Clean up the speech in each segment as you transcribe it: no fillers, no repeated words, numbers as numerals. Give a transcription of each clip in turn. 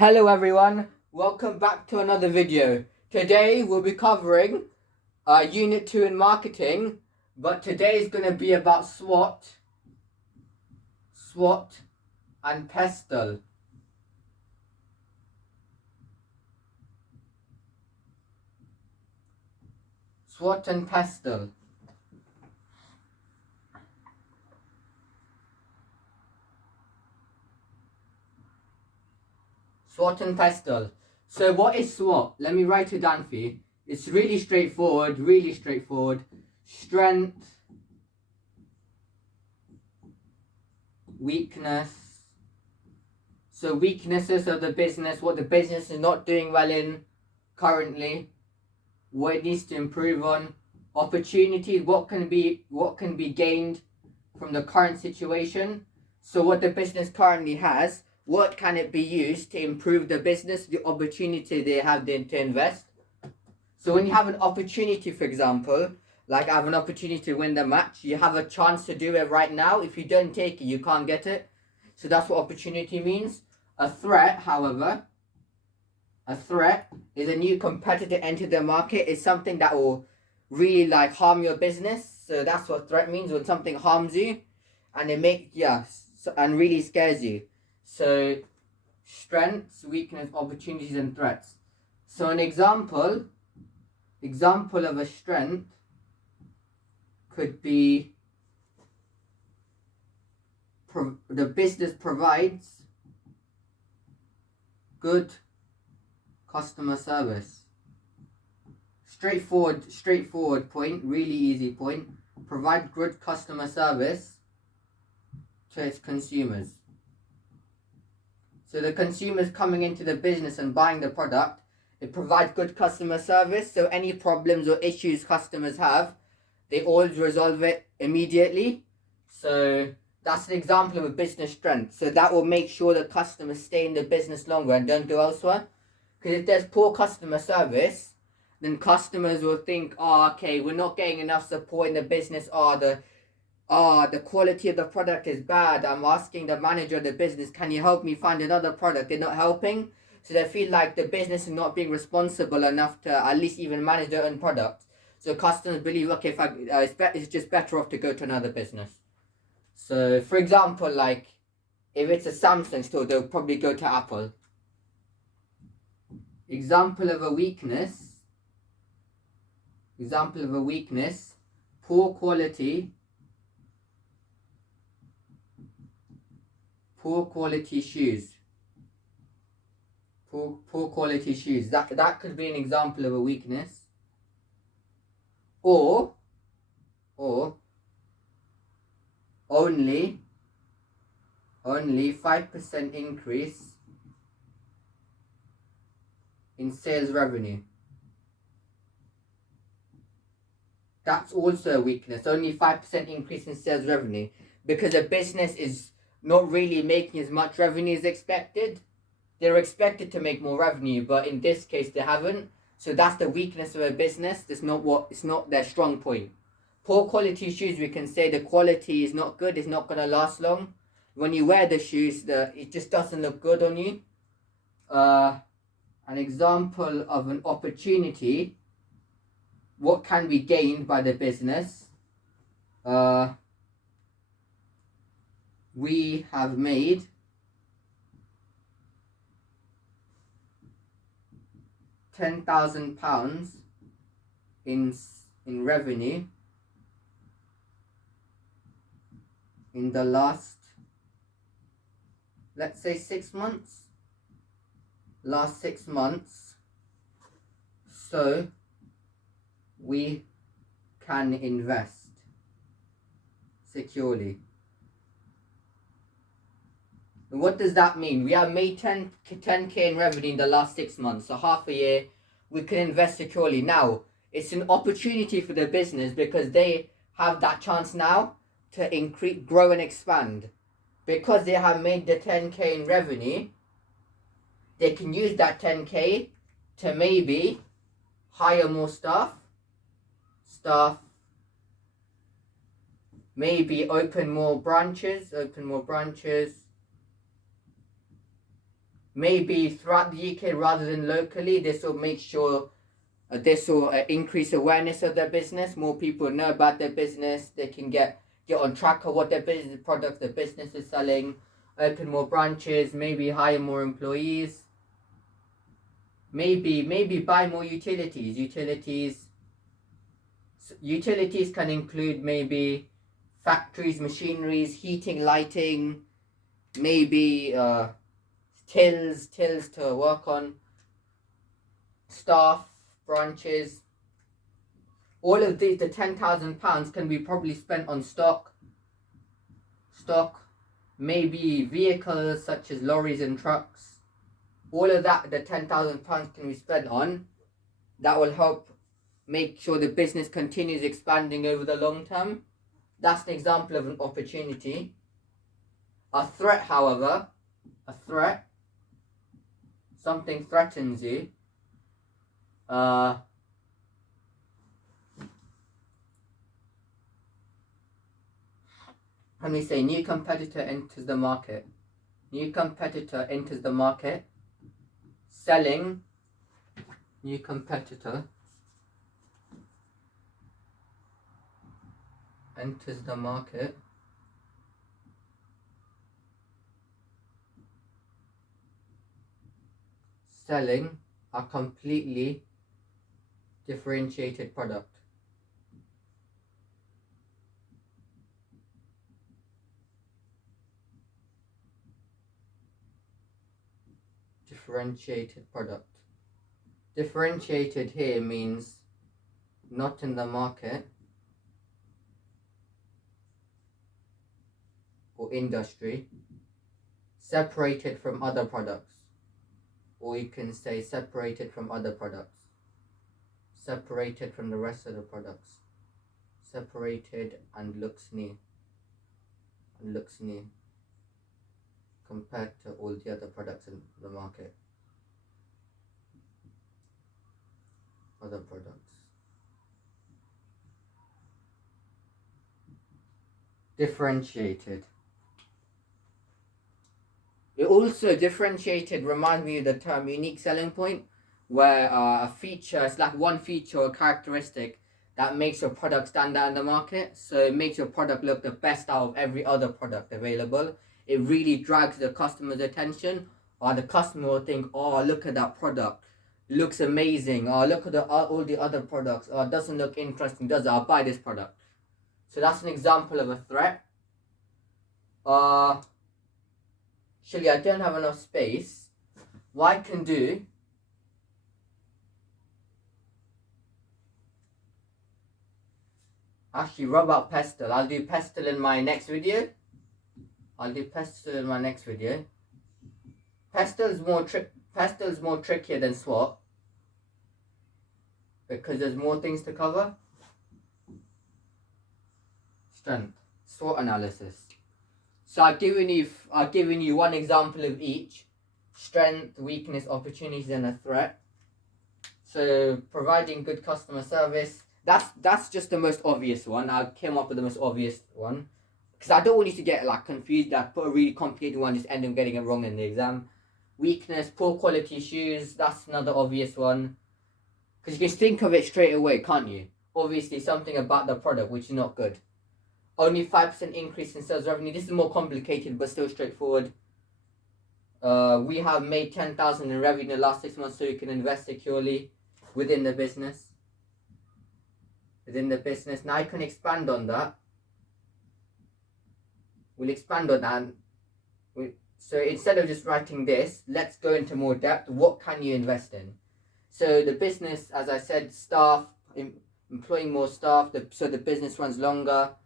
Hello everyone, welcome back to another video. Today we'll be covering Unit 2 in marketing, but today is going to be about SWOT and PESTLE. SWOT and PESTLE. SWOT and PESTLE. So what is SWOT? Let me write it down for you. It's really straightforward. Strength, weakness. So weaknesses of the business, what the business is not doing well in currently, what it needs to improve on, opportunities, what can be gained from the current situation. So what the business currently has, what can it be used to improve the business, the opportunity they have to invest. So when you have an opportunity, for example, like I have an opportunity to win the match, you have a chance to do it right now. If you don't take it, you can't get it. So that's what opportunity means. A threat, however, is a new competitor enter the market. It's something that will really like harm your business. So that's what threat means, when something harms you and and really scares you. So strengths, weakness, opportunities and threats. So an example of a strength could be the business provides good customer service. Straightforward point, really easy point. Provide good customer service to its consumers. So the consumers coming into the business and buying the product, it provides good customer service. So any problems or issues customers have, they always resolve it immediately. So that's an example of a business strength. So that will make sure that customers stay in the business longer and don't go elsewhere. Because if there's poor customer service, then customers will think, okay, we're not getting enough support in the business, the quality of the product is bad. I'm asking the manager of the business, can you help me find another product? They're not helping. So they feel like the business is not being responsible enough to at least even manage their own product. So customers believe, okay, it's just better off to go to another business. So for example, like if it's a Samsung store, they'll probably go to Apple. Example of a weakness, poor quality shoes. Poor quality shoes. That could be an example of a weakness. Or only 5% increase in sales revenue. That's also a weakness. Only 5% increase in sales revenue, because a business is not really making as much revenue as expected. They're expected to make more revenue, but in this case they haven't. So that's the weakness of a business. It's not their strong point. Poor quality shoes, we can say the quality is not good. It's not going to last long. When you wear the shoes, it just doesn't look good on you. An example of an opportunity, what can be gained by the business? We have made £10,000 in revenue in the last, let's say 6 months. Last 6 months. So we can invest securely. And what does that mean? We have made 10k in revenue in the last 6 months, so half a year. We can invest securely. Now, it's an opportunity for the business because they have that chance now to increase, grow and expand. Because they have made the 10k in revenue, they can use that 10k to maybe hire more staff, maybe open more branches, maybe throughout the UK rather than locally. This will make sure this will increase awareness of their business. More people know about their business. They can get on track of what their business products, their business is selling. Open more branches, maybe hire more employees. Maybe buy more utilities. Utilities can include maybe factories, machineries, heating, lighting, maybe tills to work on, staff, branches. All of these, the £10,000 can be probably spent on stock, maybe vehicles such as lorries and trucks. All of that, the £10,000 can be spent on. That will help make sure the business continues expanding over the long term. That's an example of an opportunity. A threat, however, something threatens you. Let me say, new competitor enters the market. Selling, new competitor enters the market. Selling a completely differentiated product. Differentiated here means not in the market or industry, separated from other products, or you can say separated from other products, separated from the rest of the products, separated and looks new compared to all the other products in the market. Other products. Differentiated. It also, differentiated reminds me of the term unique selling point, where a feature, it's like one feature or characteristic that makes your product stand out in the market. So it makes your product look the best out of every other product available. It really drags the customer's attention, or the customer will think, oh, look at that product, looks amazing, or look at all the other products, or it doesn't look interesting, does it? I'll buy this product. So that's an example of a threat. Actually, I don't have enough space. What I can do, actually, rub out pestle. I'll do pestle in my next video. Pestle is more trickier than SWOT because there's more things to cover. Strength, SWOT analysis. So I've given you one example of each: strength, weakness, opportunities, and a threat. So providing good customer service. That's just the most obvious one. I came up with the most obvious one because I don't want you to get like confused. I put a really complicated one, just end up getting it wrong in the exam. Weakness, poor quality shoes. That's another obvious one because you can think of it straight away, can't you? Obviously, something about the product which is not good. Only 5% increase in sales revenue. This is more complicated, but still straightforward. We have made 10,000 in revenue in the last 6 months, so you can invest securely within the business. Now you can expand on that. We'll expand on that. So instead of just writing this, let's go into more depth. What can you invest in? So the business, as I said, staff, employing more staff, so the business runs longer.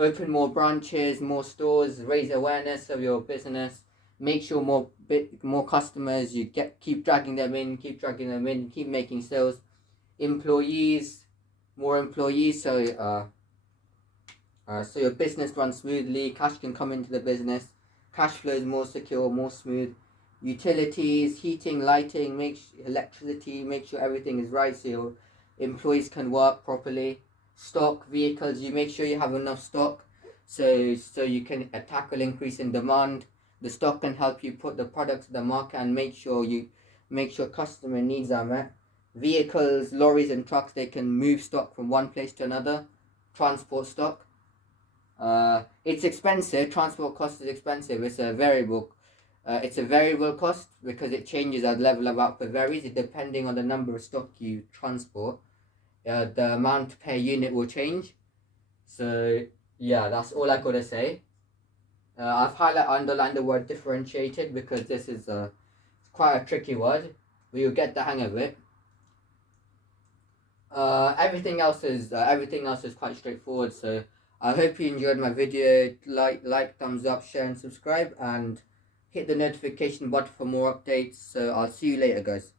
Open more branches, more stores, raise awareness of your business, make sure more customers, you keep dragging them in, keep making sales. More employees, so your business runs smoothly, cash can come into the business, cash flow is more secure, more smooth. Utilities, heating, lighting, electricity, make sure everything is right so your employees can work properly. Stock, vehicles, you make sure you have enough stock so you can tackle increase in demand. The stock can help you put the products to the market and make sure customer needs are met. Vehicles, lorries and trucks, they can move stock from one place to another, transport stock. It's expensive. Transport cost is expensive. It's a variable cost because it changes as level of output varies. Depending on the number of stock you transport, the amount per unit will change. So yeah, that's all I gotta say. I've underlined the word differentiated because this is quite a tricky word, but you'll get the hang of it. Everything else is quite straightforward. So I hope you enjoyed my video. Like, thumbs up, share, and subscribe, and hit the notification button for more updates. So I'll see you later, guys.